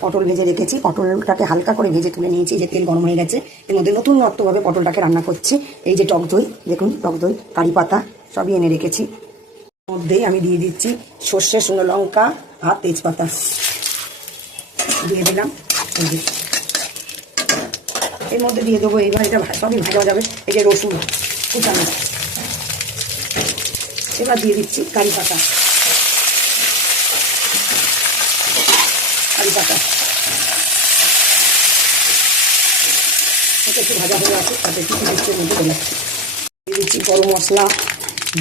পটল ভেজে রেখেছি, পটলটাকে হালকা করে ভেজে তুলে নিয়েছি। যে তেল গরম হয়ে গেছে, এর মধ্যে নতুনত্বভাবে পটলটাকে রান্না করছি। এই যে টক দই, দেখুন টক দই, কারি পাতা সবই এনে রেখেছি। মধ্যেই আমি দিয়ে দিচ্ছি সর্ষে, শুকনো লঙ্কা আর তেজপাতা দিয়ে দিলাম। এর মধ্যে দিয়ে দেবো, এইবার এটা সবই ভাজা যাবে। এই যে রসুন কুচানো, এবার দিয়ে দিচ্ছি কারি পাতা, এটা একটু ভাজা হয়ে আছে, তাতে কিছু দিচ্ছি মধ্যে দিয়ে দিচ্ছি গরম মশলা,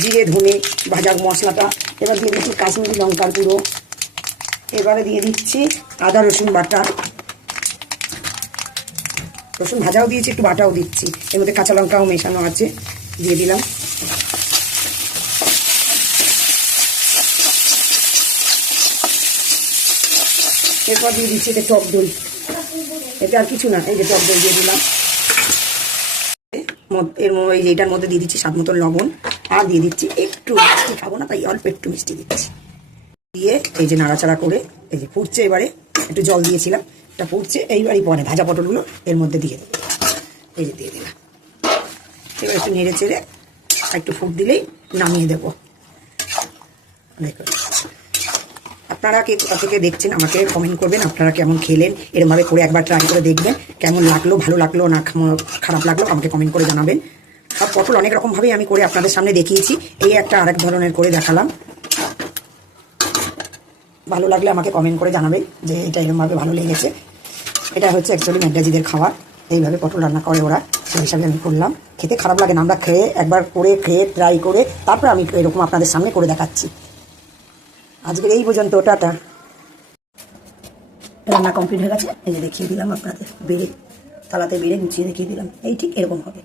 জিরে ধনে ভাজা মশলাটা। এবার দিয়ে দিচ্ছি কাশ্মীরি লঙ্কার গুঁড়ো। এবারে দিয়ে দিচ্ছি আদা রসুন বাটা, রসুন ভাজাও দিয়েছি, একটু বাটাও দিচ্ছি। এর মধ্যে কাঁচা লঙ্কাও মেশানো আছে, দিয়ে দিলাম। এরপর দিয়ে দিচ্ছি এটা টক দই, এটা আর কিছু না, এই যে টক দই দিয়ে দিলাম। এই যে এটার মধ্যে দিয়ে দিচ্ছি স্বাদ মতন লবণ, আর দিয়ে দিচ্ছি একটু মিষ্টি, খাবো না তাই অল্প একটু মিষ্টি দিচ্ছি। দিয়ে এই যে নাড়াচাড়া করে, এই যে ফুটছে, এবারে একটু জল দিয়েছিলাম, এটা ফুটছে। এইবারই পরে ভাজা পটলগুলো এর মধ্যে দিয়ে দেবো, এই যে দিয়ে দিলাম। এবার একটু নেড়ে চেড়ে একটু ফুট দিলেই নামিয়ে দেবো। দেখুন, আপনারা কে কোথা থেকে দেখছেন আমাকে কমেন্ট করবেন, আপনারা কেমন খেলেন। এরমভাবে করে একবার ট্রাই করে দেখবেন, কেমন লাগলো, ভালো লাগলো না খারাপ লাগলো আমাকে কমেন্ট করে জানাবেন। আর পটল অনেক রকমভাবেই আমি করে আপনাদের সামনে দেখিয়েছি, এই একটা আরেক ধরনের করে দেখালাম। ভালো লাগলে আমাকে কমেন্ট করে জানাবেন যে এটা এরকমভাবে ভালো লেগেছে। এটা হচ্ছে অ্যাকচুয়ালি ম্যাডাজিদের খাবার, এইভাবে পটল রান্না করে ওরা, সেই হিসাবে আমি করলাম। খেতে খারাপ লাগে না, আমরা একবার করে খেয়ে ট্রাই করে তারপর আমি এরকম আপনাদের সামনে করে দেখাচ্ছি। আজকের এই পর্যন্ত, টাটা। রান্না কমপ্লিট হয়ে গেছে, এই যে দেখিয়ে দিলাম আপনাদের, বেড়ে থালাতে বেড়ে গুছিয়ে দেখিয়ে দিলাম, এই ঠিক এরকম হবে।